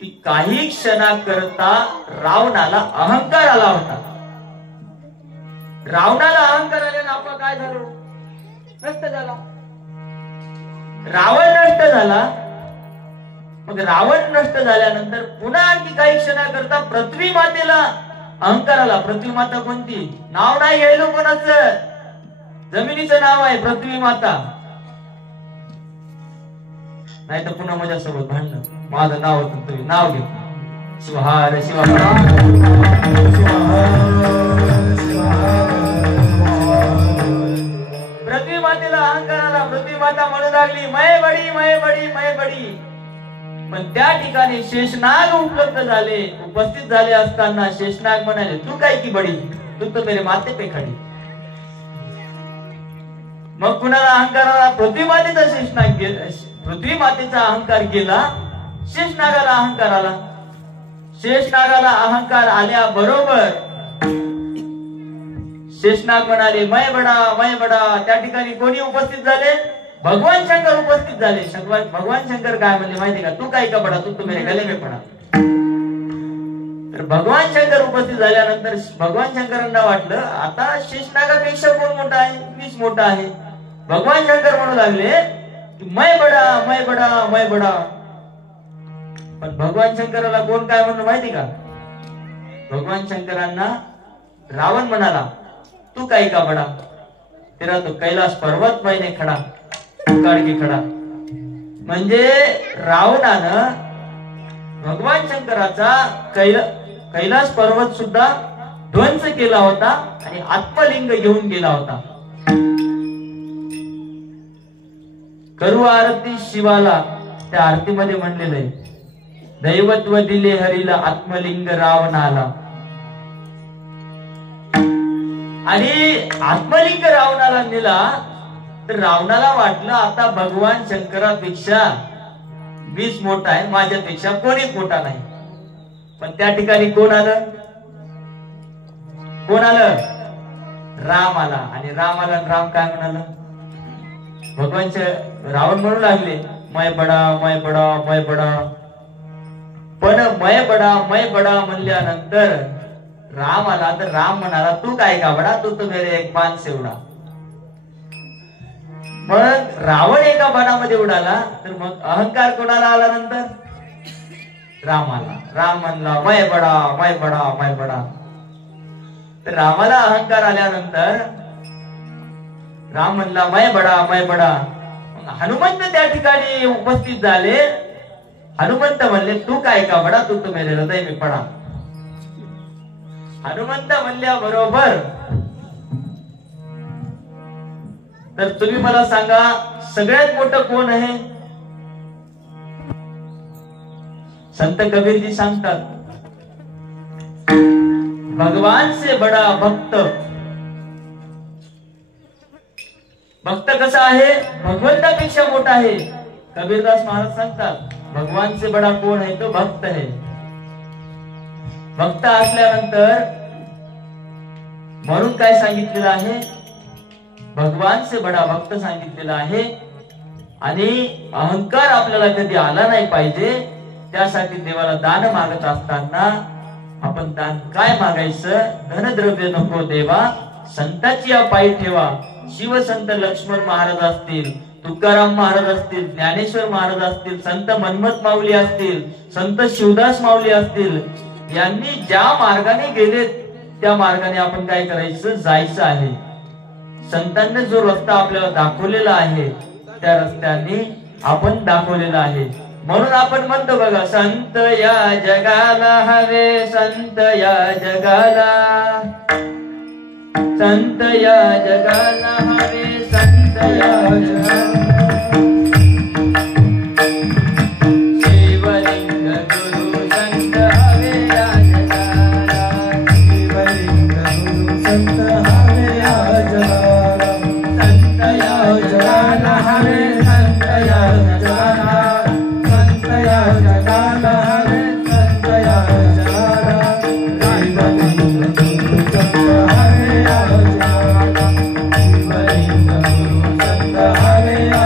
की काही क्षणाकरता रावणाला अहंकार आला होता. रावणाला अहंकार आल्याने आपण काय झालो? नष्ट झाला. रावण नष्ट झाला. मग रावण नष्ट झाल्यानंतर पुन्हा आणखी काही क्षणाकरता पृथ्वी मातेला अहंकार आला. पृथ्वी माता कोणती? नाव नाही घ्यायलो कोणाचं, जमिनीचं नाव आहे पृथ्वी माता. नाही तर पुन्हा माझ्यासोबत भांडण. माझं नाव होतं, तुम्ही नाव घेत. शिवहार शिवहार पृथ्वी मातेला अहंकार आला. पृथ्वी माता म्हणू लागली मैं बडी मैं बडी मैं बडी. पण त्या ठिकाणी शेषनाग उपस्थित झाले असताना शेषनाग म्हणाले तू काय की बडी, तू तो मेरे माते पे खडी. मग कुणाला अहंकार आला? पृथ्वी मातेचा शेषनाग गेला. पृथ्वी मातेचा अहंकार गेला, शेषनागाला अहंकार आला. शेषनागाला अहंकार आल्या बरोबर शेषनाग म्हणाले मैं बडा. त्या ठिकाणी कोणी उपस्थित झाले? भगवान शंकर उपस्थित झाले. भगवान शंकर काय म्हणले माहिती का? तू काय का बडा, तू मेरे गले में पडा. तर भगवान शंकर उपस्थित झाल्यानंतर भगवान शंकरांना वाटलं आता शेषनागापेक्षा कोण मोठा आहे? मीच मोठा आहे. भगवान शंकर म्हणू लागले की मैं बडा. पण भगवान शंकराला कोण काय म्हणलं माहिती का? भगवान शंकरांना रावण म्हणाला तू काय का बडा, तेरा तो कैलाश पर्वत मैंने खडा की खडा. म्हणजे रावणानं भगवान शंकराचा कैलाश पर्वत सुद्धा ध्वंस केला होता आणि आत्मलिंग घेऊन गेला होता. करू आरती शिवाला, त्या आरतीमध्ये म्हणलेलं आहे दैवत्व दिले हरीला आत्मलिंग रावणाला. आणि आत्मलिंग रावणाला नेला तर रावणाला वाटलं आता भगवान शंकरापेक्षा मीच मोठा आहे, माझ्यापेक्षा कोणीच मोठा नाही. पण त्या ठिकाणी कोण आलं? राम आला. आणि राम आला. राम काय म्हणाला? रावण म्हणू लागले मैं बडा. पण मैं बडा म्हणल्यानंतर राम आला तर राम म्हणाला तू काय का बडा, तू तो मेरे एक पान से उडा. मग रावण एका बाणामध्ये उडाला तर मग अहंकार कोणाला आला? नंतर रामाला. राम म्हणला मैं बडा. तर रामाला अहंकार आल्यानंतर राम म्हणला मैं बडा. हनुमंत त्या ठिकाणी उपस्थित झाले. हनुमंत म्हणले तू काय का बडा, तू तो मेरे हृदय में पडा. हनुमंत म्हणल्या बरोबर तर तुम्ही मला सांगा सगळ्यात मोठं कोण आहे? संत कबीरजी सांगतात भगवान से बडा भक्त. भक्त कसा आहे? भगवंतापेक्षा मोठा आहे. कबीरदास महाराज सांगतात भगवान से बडा कोण आहे? तो भक्त आहे. भक्त असल्यानंतर म्हणून काय सांगितलेलं आहे? भगवान से बडा भक्त सांगितलेला आहे. आणि अहंकार आपल्याला कधी आला नाही पाहिजे. त्यासाठी देवाला दान मागत असताना आपण दान काय मागायचं? धनद्रव्य नको देवा, संताची पायी ठेवा. शिवसंत लक्ष्मण महाराज असतील, तुकाराम महाराज असतील, ज्ञानेश्वर महाराज असतील, संत मनमत माऊली असतील, संत शिवदास माऊली असतील, यांनी ज्या मार्गाने गेले त्या मार्गाने आपण काय करायचं? जायचं आहे. संतांनी जो रस्ता आपल्याला दाखवलेला आहे त्या रस्त्याने आपण दाखवलेला आहे. म्हणून आपण म्हणतो बघा संत या जगाला हवे, संत या जगाला, संत या जगाला हवे, संत या जगाला. शिवलिंग गुरु संत हवे या जगाला, शिवलिंग गुरु संत हवे या जगाला, संत या जगाला हवे, संत या जगाला, संत या जगाला हवे, संत या जगाला, शिवलिंग गुरु संत हवे या जगाला, शिवलिंग गुरु संत हवे या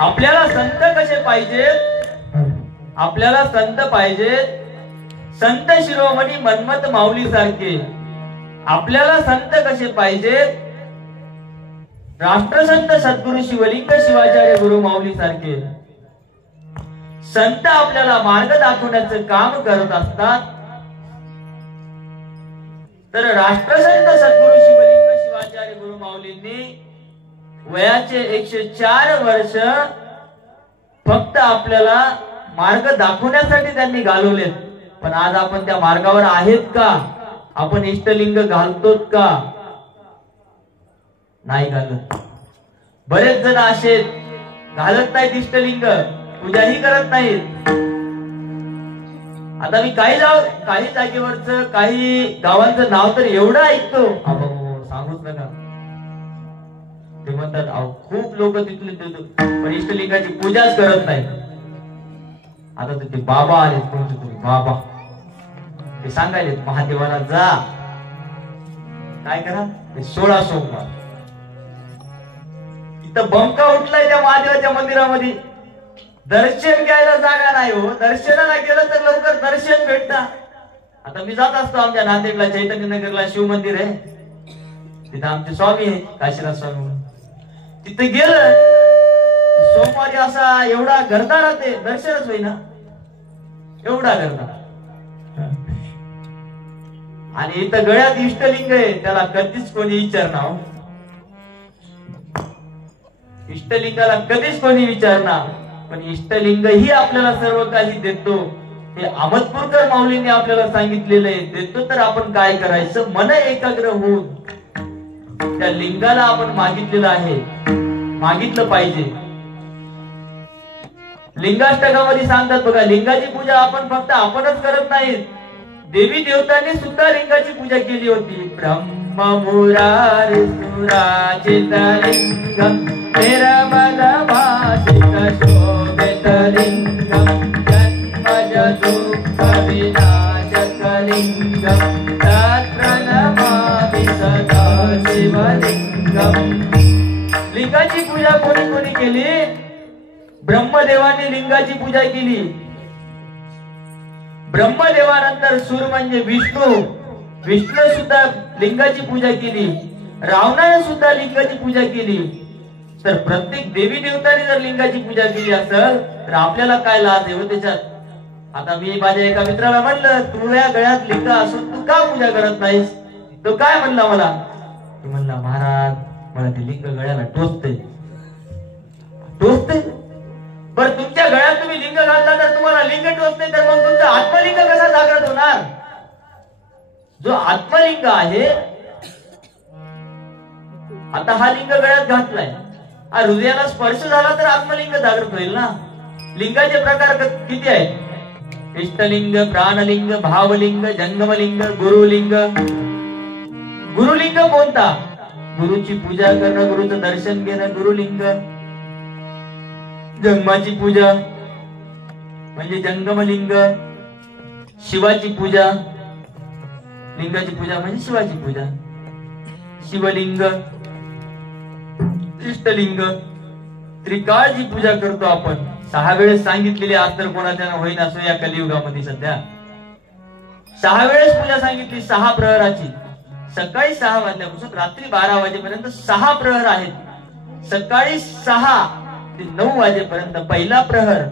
आपल्याला संत कसे पाहिजेत? आपल्याला संत पाहिजेत संत शिरोमणी मन्मथ माऊली सारखे. आपल्याला संत कसे पाहिजेत? राष्ट्रसंत सद्गुरु शिवलिंग शिवाचार्य गुरु माऊली सारखे. संत आपल्याला मार्ग दाखवण्याचं काम करत असतात. तर राष्ट्रसंत सद्गुरु शिवलिंग शिवाचार्य गुरु माऊलींनी वयाचे 104 वर्ष फक्त आपल्याला मार्ग दाखवण्यासाठी त्यांनी घालवलेत. पण आज आपण त्या मार्गावर आहेत का? आपण इष्टलिंग घालतोत का? नाही घालत. बरेच जण असे घालत नाहीत इष्टलिंग, पूजाही करत नाहीत. आता मी काही जागेवरच काही गावांचं नाव तर एवढं ऐकतो, सांगूच नका. ते म्हणतात खूप लोक तिथले पण इष्टलिंगाची पूजाच करत नाही. आता ते बाबा आले, कोणते तरी बाबा, ते सांगायले महादेवाला जा, काय करा ते 16 सोमवार. इथं बंका उठलाय त्या महादेवाच्या मंदिरामध्ये. दर्शन घ्यायला जागा नाही हो. दर्शनाला गेलं तर लवकर दर्शन भेटतं. आता मी जात असतो आमच्या नांदेडला चैतन्यनगरला शिव मंदिर आहे, तिथं आमचे स्वामी आहे काशीनाथ स्वामी म्हणून. तिथे गेलं सोमवारी असा एवढा गर्दा राहते, दर्शनच होईना, एवढा गर्दा. आणि इथं गळ्यात इष्टलिंग आहे, त्याला कधीच कोणी विचारणार. इष्टलिंगाला कधीच कोणी विचारणार. पण इष्टलिंग ही आपल्याला सर्व काही देतो. हे अहमदपूरकर माऊलींनी आपल्याला सांगितलेलं आहे. देतो तर आपण काय करायचं? मन एकाग्र होऊन त्या लिंगाला आपण मागितलेलं आहे, मागितलं पाहिजे. लिंगाष्टकामध्ये सांगतात बघा, लिंगाची पूजा आपण फक्त आपणच करत नाही, देवी देवतांनी सुद्धा लिंगाची पूजा केली होती. ब्रह्म मुरारी सुराजित लिंगम निर्मल भासित शोभित लिंगम जन्मज दुःख विनाशक लिंगम तत्प्रणमामि सदा शिवलिंगम. लिंगाची पूजा कोणी कोणी केली? ब्रह्मदेवाने लिंगाची पूजा केली. ब्रह्मदेवानंतर सूर म्हणजे विष्णू, विष्णू सुद्धा लिंगाची पूजा केली. रावणाने सुद्धा लिंगाची पूजा केली. तर प्रत्येक देवी देवतांनी जर लिंगाची पूजा केली असेल तर आपल्याला काय लाज आहे हो त्याच्यात? आता मी माझ्या एका मित्राला म्हणलं, तुझ्या गळ्यात लिंग असून तू का पूजा करत नाहीस? तो काय म्हणला मला? म्हणला महाराज मला ते लिंग गळ्याला टोचते. टोचते? बरं तुमच्या गळ्यात तुम्ही लिंग घालता तर तुम्हाला लिंग टोचते, तर मग तुमचा आत्मलिंग कसा जागृत होणार? जो आत्मलिंग आहे, आता हा लिंग गळ्यात घातलाय, हृदयाला स्पर्श झाला तर आत्मलिंग जागृत होईल ना. लिंगाचे प्रकार किती आहेत? इष्टलिंग, प्राणलिंग, भावलिंग, जंगमलिंग, गुरुलिंग. गुरुलिंग कोणता? गुरुची पूजा करणं, गुरुचं दर्शन घेणं गुरुलिंग. जन्माची पूजा म्हणजे जंगमलिंग. शिवाची पूजा, लिंगाची पूजा म्हणजे शिवाची पूजा. शिवलिंग, इष्टलिंग, त्रिकाळची पूजा करतो आपण. 6 वेळेस सांगितलेली, आज तर कोणाच्या होईन असो या कलियुगामध्ये सध्या 6 वेळेस पूजा सांगितली. 6 प्रहराची. सकाळी 6 वाजल्यापासून रात्री 12 वाजेपर्यंत 6 प्रहर आहेत. सकाळी 6 ते 9 वाजेपर्यंत पहिला प्रहर,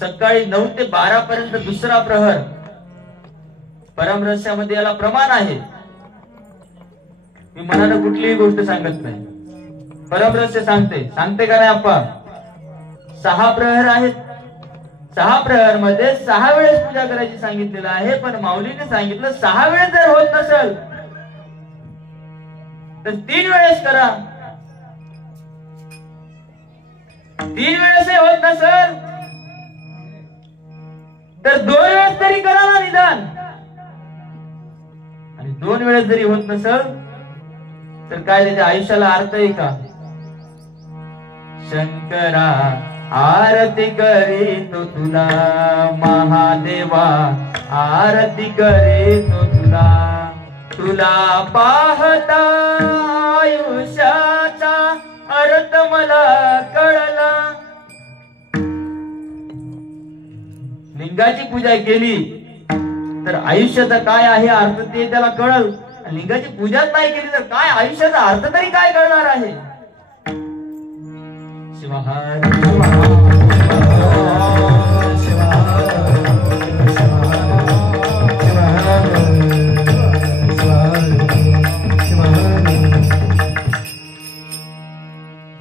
सकाळी 9 ते 12 पर्यंत दुसरा प्रहर. परमरहस्यामध्ये याला प्रमाण आहे. मी मनानं कुठलीही गोष्ट सांगत नाही, परमरहस्य सांगते का नाही आप्पा? 6 प्रहर आहेत. 6 प्रहर मध्ये 6 वेळेस पूजा करायची सांगितलेलं आहे. पण माऊलीने सांगितलं 6 वेळेस जर होत नसेल तर 3 वेळेस करा. 3 वेळेस होत नसेल तर 2 वेळेस तरी करा ना निदान. आणि 2 वेळेस जरी होत नसेल तर काय त्याच्या आयुष्याला अर्थ आहे का? शंकरा आरती करीतो तुला, महादेवा आरती करीतो तुला. तुला पाहता आयुष्याचा अर्थ मला कळला. लिंगाची पूजा केली तर आयुष्याचा काय आहे अर्थ ते त्याला कळल. लिंगाची पूजाच नाही केली तर काय आयुष्याचा अर्थ तरी काय कळणार आहे.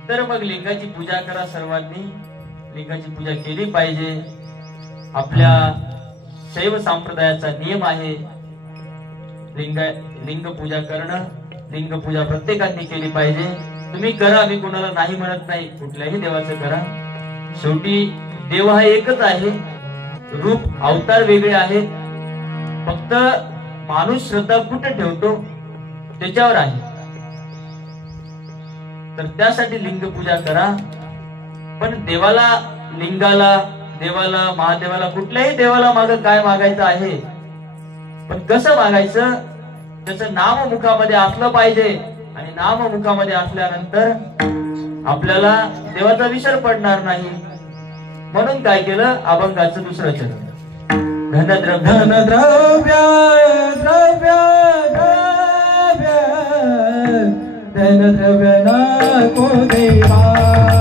तर मग लिंगाची पूजा करा. सर्वांनी लिंगाची पूजा केली पाहिजे. आपल्या शैव संप्रदायाचा नियम आहे लिंग पूजा करणं. लिंग पूजा प्रत्येकाने केली पाहिजे. तुम्ही करा, मी कोणाला नाही म्हणत नाही. कुठल्याही देवाचं करा. शेवटी देव हा एकच आहे. रूप अवतार वेगळे आहेत. फक्त माणूस श्रद्धा कुठे ठेवतो त्याच्यावर आहे. तर त्यासाठी लिंग पूजा करा. पण देवाला, लिंगाला, देवाला, महादेवाला, कुठल्याही देवाला मागं काय मागायचं आहे. पण कसं मागायचं, त्याचं नाम मुखामध्ये असलं पाहिजे. आणि नाम मुखामध्ये असल्यानंतर आपल्याला देवाचा विसर पडणार नाही. म्हणून काय केलं, अभंगाचं दुसरं चरण. धनद्रव्य धनद्रव्य द्रव्य द्रव्य धनद्रव्य नको देवा.